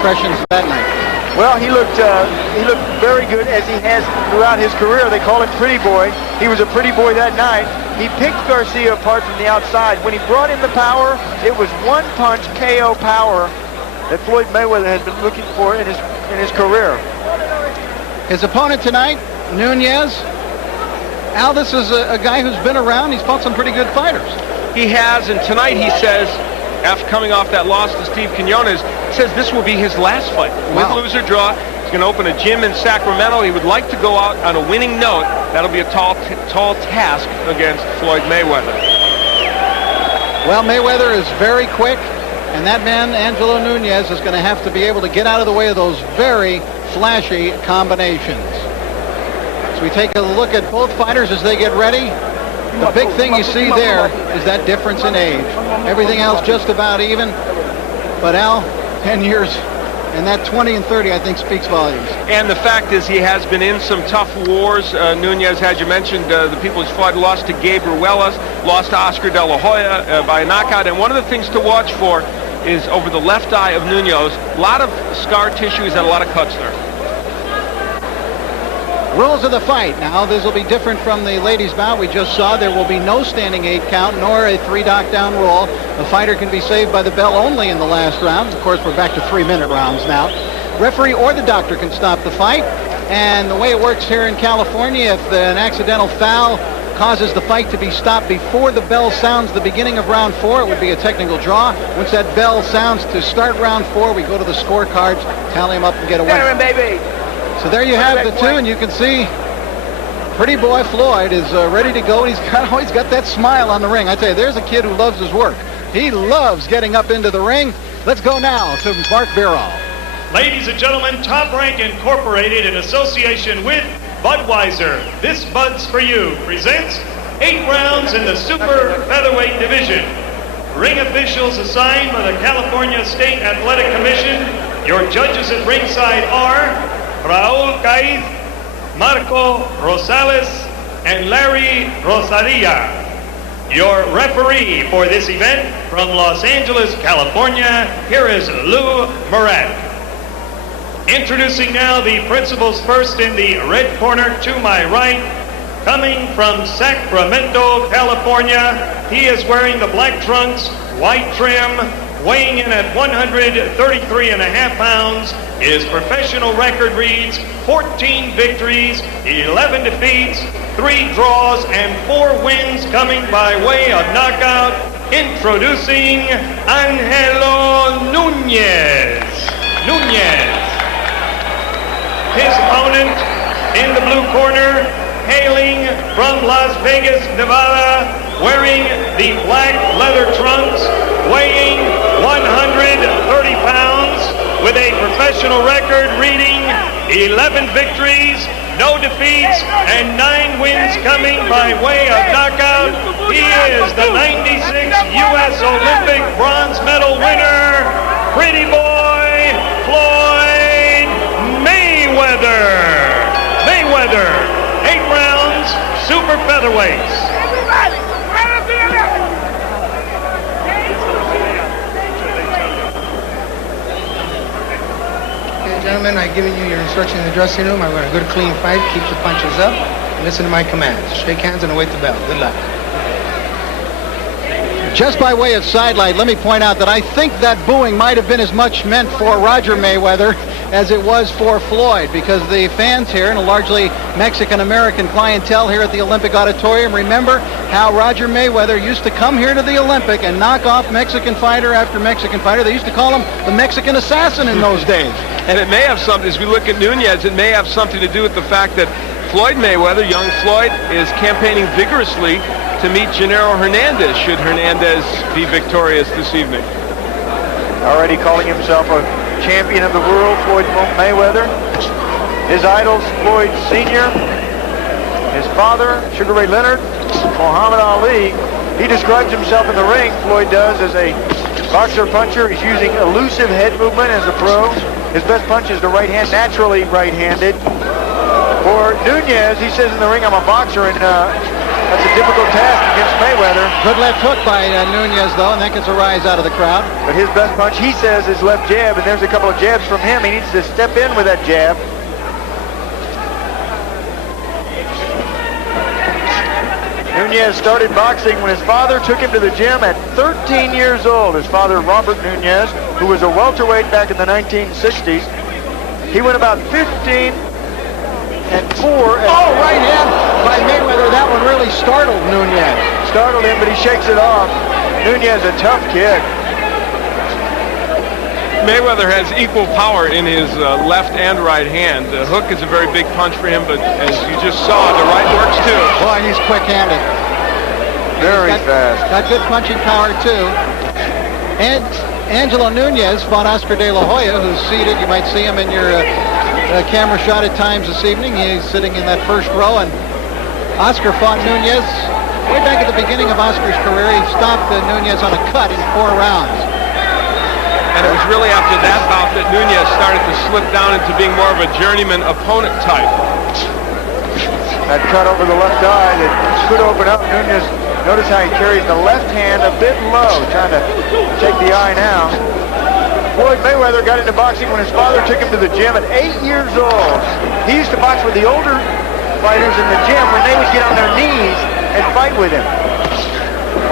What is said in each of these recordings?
impressions that night? Well, he looked very good, as he has throughout his career. They call him Pretty Boy. He was a pretty boy that night. He picked Garcia apart from the outside. When he brought in the power, it was one-punch KO power that Floyd Mayweather has been looking for in his career. His opponent tonight, Nunez. Al, this is a guy who's been around. He's fought some pretty good fighters. He has, and tonight he says, after coming off that loss to Steve Quinones, he says this will be his last fight. Wow. Win, lose, or draw. He's going to open a gym in Sacramento. He would like to go out on a winning note. That'll be a tall task against Floyd Mayweather. Well, Mayweather is very quick, and that man, Angelo Nunez, is going to have to be able to get out of the way of those very flashy combinations. So we take a look at both fighters as they get ready. The big thing you see there is that difference in age. Everything else just about even. But Al, 10 years, and that 20 and 30, I think, speaks volumes. And the fact is he has been in some tough wars. Nunez, had you mentioned, the people he's fought, lost to Gabe Ruelas, lost to Oscar De La Hoya by a knockout. And one of the things to watch for is over the left eye of Nunez. A lot of scar tissue. He's had a lot of cuts there. Rules of the fight. Now, this will be different from the ladies' bout we just saw. There will be no standing 8 count nor a 3 knockdown rule. The fighter can be saved by the bell only in the last round. Of course, we're back to 3-minute rounds now. Referee or the doctor can stop the fight. And the way it works here in California, if an accidental foul causes the fight to be stopped before the bell sounds the beginning of round 4, it would be a technical draw. Once that bell sounds to start round 4, we go to the scorecards, tally them up, and get a winner. Baby. So there you have the two, and you can see Pretty Boy Floyd is ready to go, and he's always got that smile on the ring. I tell you, there's a kid who loves his work. He loves getting up into the ring. Let's go now to Mark Birol. Ladies and gentlemen, Top Rank Incorporated, in association with Budweiser, This Bud's For You, presents 8 rounds in the super featherweight division. Ring officials assigned by the California State Athletic Commission. Your judges at ringside are Raul Caiz, Marco Rosales, and Larry Rosaria. Your referee for this event from Los Angeles, California, here is Lou Murat. Introducing now the principals first in the red corner to my right. Coming from Sacramento, California, he is wearing the black trunks, white trim, weighing in at 133.5 pounds. His professional record reads 14 victories, 11 defeats, 3 draws, and 4 wins coming by way of knockout. Introducing Angelo Nunez. His opponent in the blue corner, hailing from Las Vegas, Nevada, wearing the black leather trunks, weighing 130 pounds, with a professional record reading 11 victories, no defeats, and 9 wins coming by way of knockout. He is the 96 U.S. Olympic bronze medal winner, Pretty Boy Floyd Mayweather. 8 rounds, super featherweights. Gentlemen, I've given you your instruction in the dressing room. I want a good, clean fight. Keep the punches up. Listen to my commands. Shake hands and await the bell. Good luck. Just by way of sidelight, let me point out that I think that booing might have been as much meant for Roger Mayweather as it was for Floyd, because the fans here, and a largely Mexican-American clientele here at the Olympic Auditorium, remember how Roger Mayweather used to come here to the Olympic and knock off Mexican fighter after Mexican fighter. They used to call him the Mexican assassin in those days. And it may have something, as we look at Nunez, it may have something to do with the fact that Floyd Mayweather, young Floyd, is campaigning vigorously to meet Gennaro Hernandez, should Hernandez be victorious this evening. Already calling himself a champion of the world, Floyd Mayweather. His idols, Floyd Sr., his father, Sugar Ray Leonard, Muhammad Ali. He describes himself in the ring, Floyd does, as a boxer-puncher. He's using elusive head movement as a pro. His best punch is the right hand, naturally right-handed. For Nunez, he says in the ring, I'm a boxer, and That's a difficult task against Mayweather. Good left hook by Nunez, though, and that gets a rise out of the crowd. But his best punch, he says, is left jab, and there's a couple of jabs from him. He needs to step in with that jab. Nunez started boxing when his father took him to the gym at 13 years old. His father, Robert Nunez, who was a welterweight back in the 1960s. He went about 15 and 4. Oh, right hand by Mayweather. That one really startled Nunez. Startled him, but he shakes it off. Nunez, a tough kid. Mayweather has equal power in his left and right hand. The hook is a very big punch for him, but as you just saw, the right works too. Boy, he's quick-handed. Very fast. Got good punching power, too. And Angelo Nunez fought Oscar De La Hoya, who's seated. You might see him in your camera shot at times this evening. He's sitting in that first row, and Oscar fought Nunez way back at the beginning of Oscar's career. He stopped Nunez on a cut in 4 rounds. And it was really after that bout that Nunez started to slip down into being more of a journeyman opponent type. That cut over the left eye that could open up. Nunez, notice how he carries the left hand a bit low, trying to take the eye now. Floyd Mayweather got into boxing when his father took him to the gym at 8 years old. He used to box with the older fighters in the gym when they would get on their knees and fight with him.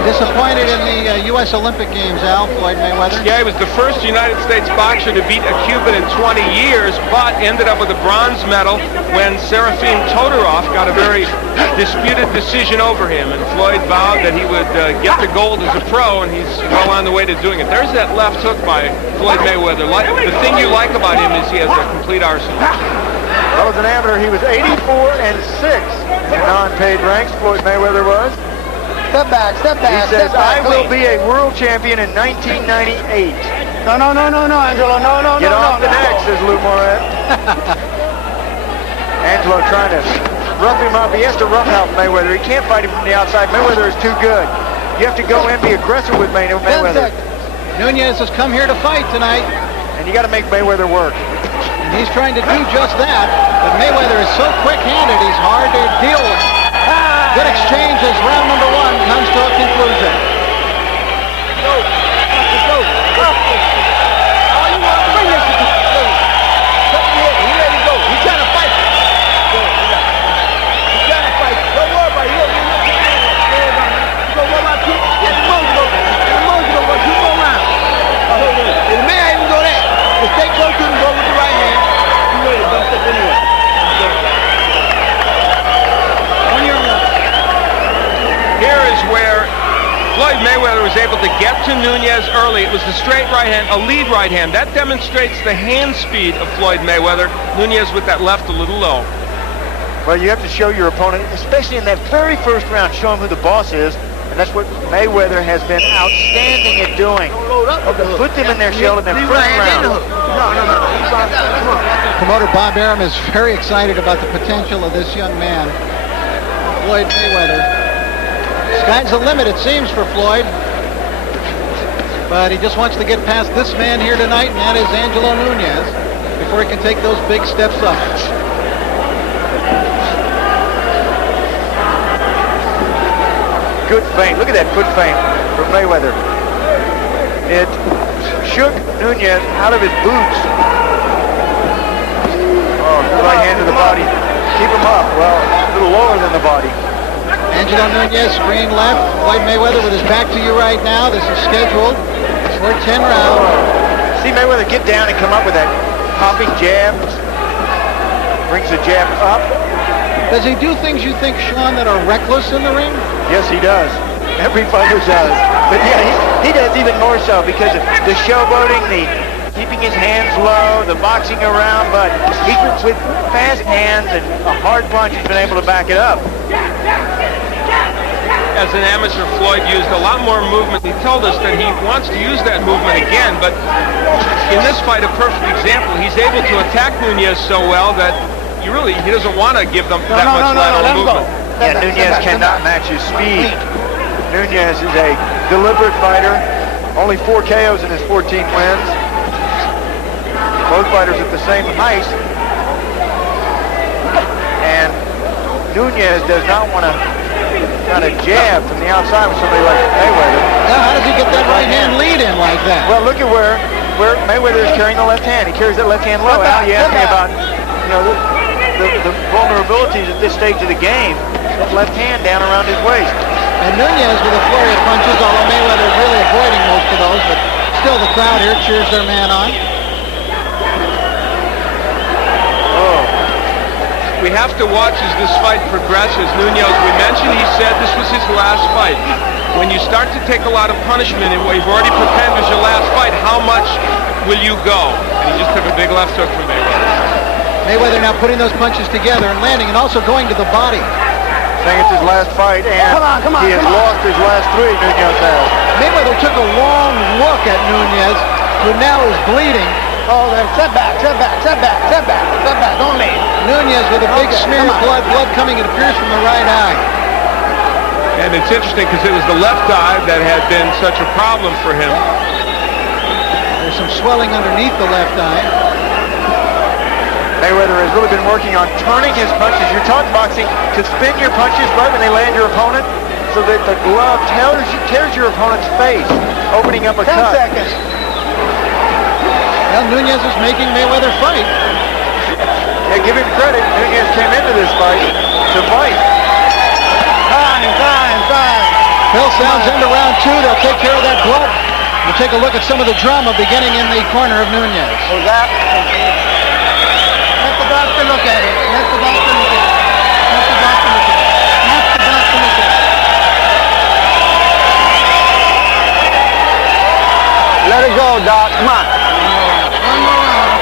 Disappointed in the U.S. Olympic Games, Al, Floyd Mayweather. Yeah, he was the first United States boxer to beat a Cuban in 20 years, but ended up with a bronze medal when Serafim Todorov got a very disputed decision over him. And Floyd vowed that he would get the gold as a pro, and he's well on the way to doing it. There's that left hook by Floyd Mayweather. The thing you like about him is he has a complete arsenal. Well, as an amateur, he was 84 and 6 in non-paid ranks. Floyd Mayweather was. Step back, step back, He says, step back. I will be a world champion in 1998. No, Angelo, no, Get off the neck, says Lou Moret. Angelo trying to rough him up. He has to roughhouse Mayweather. He can't fight him from the outside. Mayweather is too good. You have to go in, be aggressive with Mayweather. Nunez has come here to fight tonight. And you got to make Mayweather work. And he's trying to do just that. But Mayweather is so quick-handed, he's hard to deal with. Good exchange as round number 1 comes to a conclusion. Here is where Floyd Mayweather was able to get to Nunez early. It was the straight right hand, a lead right hand. That demonstrates the hand speed of Floyd Mayweather. Nunez with that left a little low. Well, you have to show your opponent, especially in that very first round, show him who the boss is. And that's what Mayweather has been outstanding at doing. Put them in their shell in their first round. Promoter Bob Arum is very excited about the potential of this young man, Floyd Mayweather. Sky's the limit, it seems, for Floyd. But he just wants to get past this man here tonight, and that is Angelo Nunez, before he can take those big steps up. Good feint. Look at that foot feint from Mayweather. It shook Nunez out of his boots. Oh, good right hand to the body. Keep him up. Well, a little lower than the body. Angelo Nunez, screen left. Floyd Mayweather with his back to you right now. This is scheduled for 10 rounds. See Mayweather get down and come up with that popping jab. Brings the jab up. Does he do things you think, Sean, that are reckless in the ring? Yes, he does. Every fighter does. But yeah, he does even more so because of the showboating, the keeping his hands low, the boxing around, but he, with fast hands and a hard punch, he's been able to back it up. As an amateur, Floyd used a lot more movement. He told us that he wants to use that movement again, but in this fight, a perfect example. He's able to attack Nunez so well that he doesn't want to give them that much lateral movement. Yeah, Nunez cannot match his speed. Nunez is a deliberate fighter. Only 4 KOs in his 14 wins. Both fighters at the same height. And Nunez does not want to kind of jab from the outside with somebody like Mayweather. Now, how does he get that right hand lead in like that? Well, look at where Mayweather is carrying the left hand. He carries that left hand low. Now you ask me about, you know, the vulnerabilities at this stage of the game. That left hand down around his waist. And Nunez with a flurry of punches, although Mayweather really avoiding most of those, but still the crowd here cheers their man on. We have to watch as this fight progresses. Nunez, we mentioned, he said this was his last fight. When you start to take a lot of punishment and you've already prepared as your last fight, how much will you go? And he just took a big left hook from Mayweather. Mayweather now putting those punches together and landing, and also going to the body. Saying it's his last fight, and he has lost his last 3, Nunez has. Mayweather took a long look at Nunez, who now is bleeding. Oh, there's setback. Don't leave. Nunez with a big smear of blood coming, it appears, from the right eye. And it's interesting because it was the left eye that had been such a problem for him. There's some swelling underneath the left eye. Mayweather has really been working on turning his punches. You're taught in boxing to spin your punches right when they land your opponent so that the glove tears your opponent's face, opening up a cut. 10 seconds. Well, Nunez is making Mayweather fight. Yeah, give him credit. Nunez came into this fight to fight. Time. Bell sounds into round 2. They'll take care of that glove. We'll take a look at some of the drama beginning in the corner of Nunez. Let the doctor look at it. Let it go, Doc. Come on. One more round.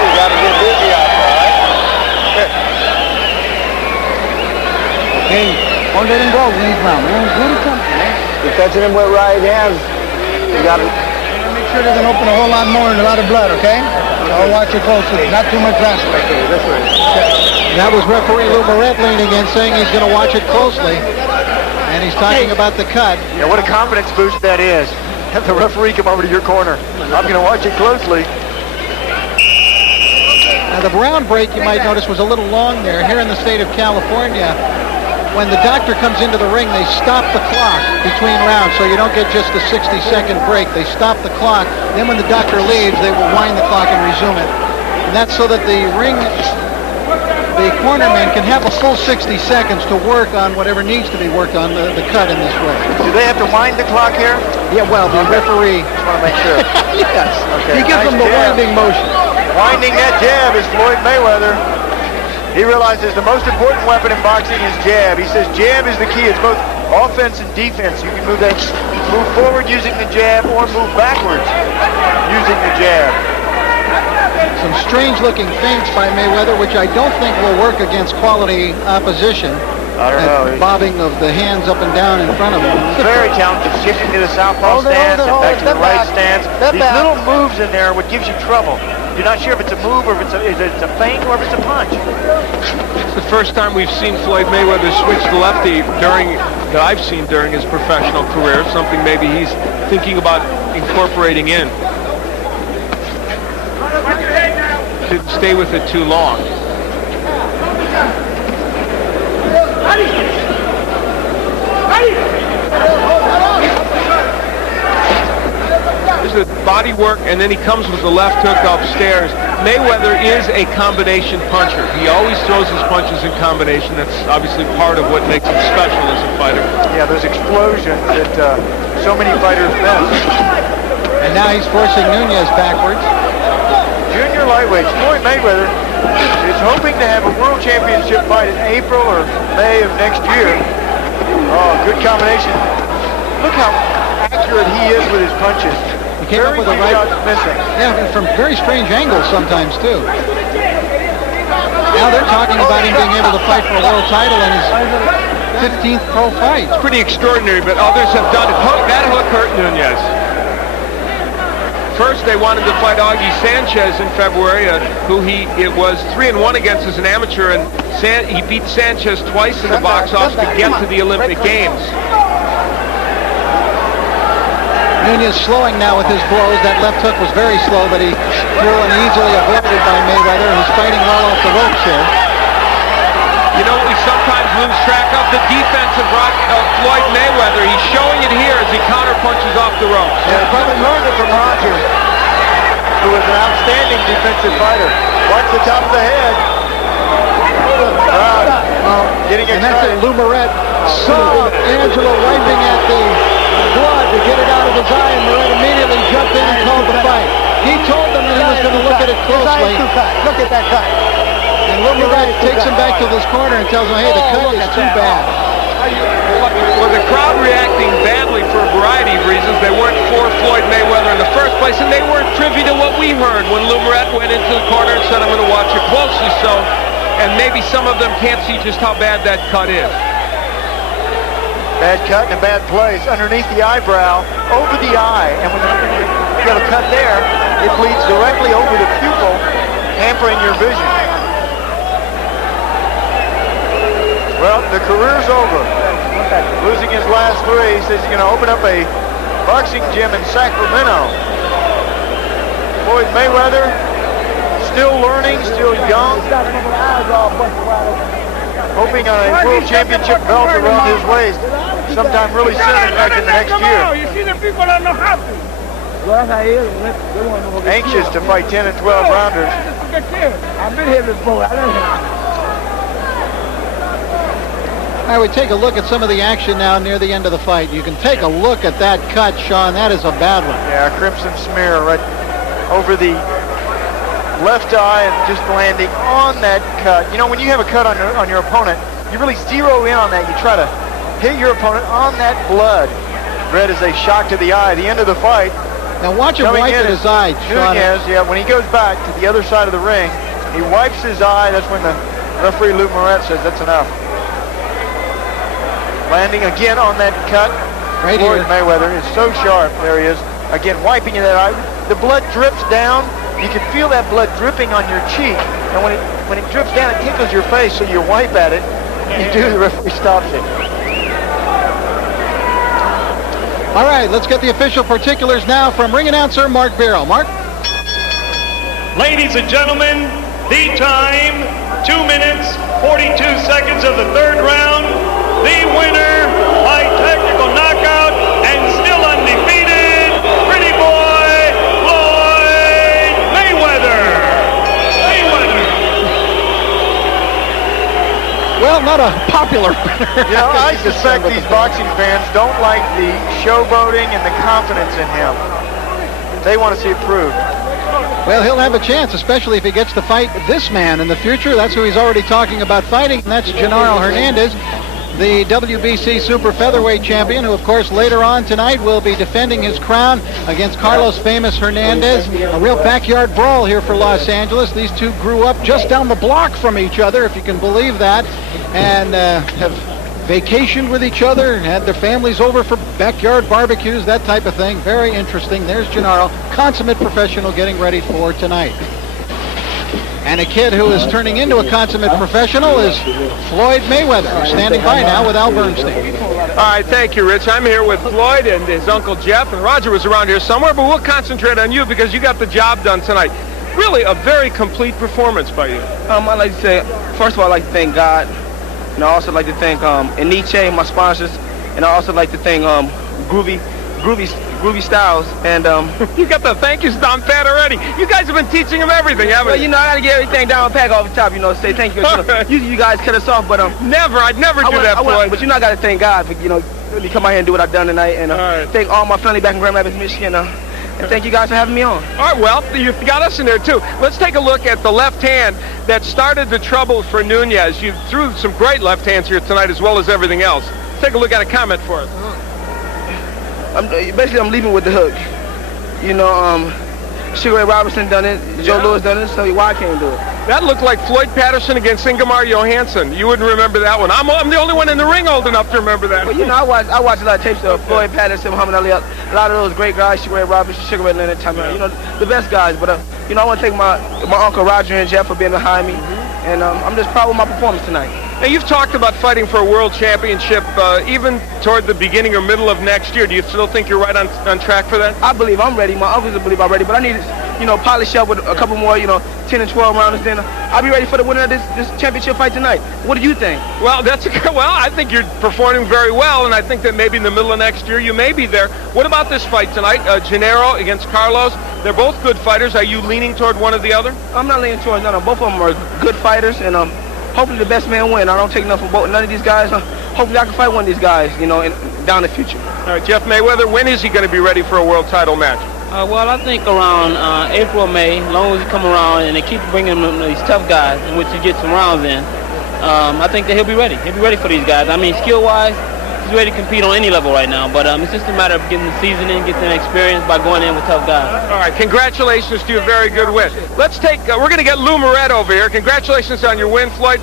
You got to get busy out there, right? Hey, don't let him go in each round, man. Do something, man. You're touching him with right hands. You got to make sure it doesn't open a whole lot more and a lot of blood, okay? I'll watch it closely. Not too much plastic. Okay, this way. That was referee Lou Barrett leaning in, saying he's going to watch it closely. And he's talking about the cut. Yeah, what a confidence boost that is. Have the referee come over to your corner. I'm going to watch it closely. Now, the round break, you might notice, was a little long there. Here in the state of California, when the doctor comes into the ring, they stop the clock between rounds, so you don't get just a 60-second break. They stop the clock. Then when the doctor leaves, they will wind the clock and resume it. And that's so that the cornerman can have a full 60 seconds to work on whatever needs to be worked on the cut in this way. Do they have to wind the clock here? Yeah, well, the referee... Just want to make sure. Yes. Okay, he gives nice them the jab. winding motion. Winding that jab is Floyd Mayweather. He realizes the most important weapon in boxing is jab. He says jab is the key. It's both offense and defense. You can move forward using the jab or move backwards using the jab. Some strange-looking feints by Mayweather, which I don't think will work against quality opposition. I don't know. Bobbing of the hands up and down in front of him. Very talented. Shifting to the southpaw stance and back to the right stance. These little moves in there are what gives you trouble. You're not sure if it's a move or if it's a feint or if it's a punch. It's the first time we've seen Floyd Mayweather switch to lefty that I've seen during his professional career. Something maybe he's thinking about incorporating in. Didn't stay with it too long. There's the body work, and then he comes with the left hook upstairs. Mayweather is a combination puncher. He always throws his punches in combination. That's obviously part of what makes him special as a fighter. Yeah, those explosions that so many fighters miss. And now he's forcing Nunez backwards. Junior lightweight, Floyd Mayweather is hoping to have a world championship fight in April or May of next year. Oh, good combination. Look how accurate he is with his punches. He came up with a right missing. Yeah, from very strange angles sometimes too. Now they're talking about him being able to fight for a world title in his 15th pro fight. It's pretty extraordinary, but others have done it. That hook hurt Nunez. First, they wanted to fight Augie Sanchez in February, who it was 3-1 against as an amateur, and he beat Sanchez twice in the box office to get to the Olympic Games. Nunez slowing now with his blows. That left hook was very slow, but he threw and easily avoided by Mayweather, who's fighting well off the ropes here. You know what we sometimes lose track of? The defense of Floyd Mayweather. He's showing it here as he counterpunches off the ropes. Yeah, he probably learned it from Roger, who was an outstanding defensive fighter. Watch the top of the head. Getting And that's it. excited. Lou Moret saw Angelo wiping at the blood to get it out of his eye, and Moret immediately jumped in and called the fight. He told them that he was going to look at it closely. Look at that cut. And Lou Moret takes him back to this corner and tells him, hey, the cut is too bad. Well, the crowd reacting badly for a variety of reasons. They weren't for Floyd Mayweather in the first place, and they weren't privy to what we heard when Lou Moret went into the corner and said, I'm going to watch it closely. So, and maybe some of them can't see just how bad that cut is. Bad cut in a bad place, underneath the eyebrow, over the eye, and when you got a cut there, it bleeds directly over the pupil, hampering your vision. Well, the career's over. Losing his last three, he says he's going to open up a boxing gym in Sacramento. Floyd Mayweather, still learning, still young, hoping on a world championship belt around his waist sometime really soon, in fact, in the next year. You see the people that know how to. Anxious to fight 10 and 12 rounders. I've been here before. I don't know. I would take a look at some of the action now near the end of the fight. You can take a look at that cut, Sean. That is a bad one. Yeah, crimson smear right over the left eye and just landing on that cut. You know, when you have a cut on your opponent, you really zero in on that. You try to hit your opponent on that blood. Red is a shock to the eye. The end of the fight. Now watch him wipe at his eye, Sean. Nunez, yeah, when he goes back to the other side of the ring, he wipes his eye. That's when the referee, Lou Moret, says that's enough. Landing again on that cut. Right Floyd here. Mayweather is so sharp. There he is. Again, wiping that eye. The blood drips down. You can feel that blood dripping on your cheek. And when it drips down, it tickles your face, so you wipe at it. You do, the referee stops it. All right, let's get the official particulars now from ring announcer Mark Barrow. Mark? Ladies and gentlemen, the time, 2 minutes, 42 seconds of the third round. The winner by technical knockout and still undefeated, pretty boy, Floyd Mayweather. Well, not a popular winner. You know, I suspect these boxing fans don't like the showboating and the confidence in him. They want to see it proved. Well, he'll have a chance, especially if he gets to fight this man in the future. That's who he's already talking about fighting, and that's Genaro Hernandez, the WBC Super Featherweight champion, who, of course, later on tonight will be defending his crown against Carlos Famous Hernandez. A real backyard brawl here for Los Angeles. These two grew up just down the block from each other, if you can believe that, and have vacationed with each other, had their families over for backyard barbecues, that type of thing. Very interesting. There's Genaro, consummate professional, getting ready for tonight. And a kid who is turning into a consummate professional is Floyd Mayweather, who's standing by now with Al Bernstein. All right, thank you, Rich. I'm here with Floyd and his uncle Jeff, and Roger was around here somewhere, but we'll concentrate on you because you got the job done tonight. Really a very complete performance by you. I'd like to say, first of all, I'd like to thank God. And I also like to thank Aniche, my sponsors, and I also like to thank Groovy Styles. And You got the thank yous down pat already. You guys have been teaching him everything, haven't well, you? you know, I gotta get everything down pack off the top. You know, say thank you. Usually you guys cut us off, but I'd never do that, Floyd. But you know, I gotta thank God for really come out here and do what I've done tonight, and thank all my family back in Grand Rapids, Michigan. And thank you guys for having me on. All right, well, you've got us in there, too. Let's take a look at the left hand that started the trouble for Nunez. You threw some great left hands here tonight as well as everything else. Take a look at a comment for us. I'm leaving with the hook. You know, Sugar Ray Robinson done it, Joe Louis done it, so why I can't do it? That looked like Floyd Patterson against Ingemar Johansson. You wouldn't remember that one. I'm the only one in the ring old enough to remember that. Well, you know, I watch a lot of tapes of Floyd Patterson, Muhammad Ali, a lot of those great guys, Sugar Ray Robinson, Sugar Ray Leonard, you know, the best guys. But, you know, I want to thank my uncle Roger and Jeff for being behind me. And I'm just proud of my performance tonight. Now, you've talked about fighting for a world championship even toward the beginning or middle of next year. Do you still think you're right on track for that? I believe I'm ready. My uncles believe I'm ready, but I need to, polish up with a couple more, 10 and 12 rounds. Then I'll be ready for the winner of this championship fight tonight. What do you think? Well, I think you're performing very well, and I think that maybe in the middle of next year you may be there. What about this fight tonight? Gennaro against Carlos. They're both good fighters. Are you leaning toward one or the other? I'm not leaning towards none of them. Both of them are good fighters, and hopefully the best man win. I don't take nothing from none of these guys. Hopefully I can fight one of these guys, down the future. All right, Jeff Mayweather, when is he going to be ready for a world title match? Well, I think around April, May, as long as he come around and they keep bringing him these tough guys in which he gets some rounds in, I think that he'll be ready. He'll be ready for these guys. I mean, skill-wise, he's ready to compete on any level right now, but it's just a matter of getting the seasoning, getting the experience by going in with tough guys. All right, congratulations to your very good win. We're going to get Lou Moret over here. Congratulations on your win, Floyd.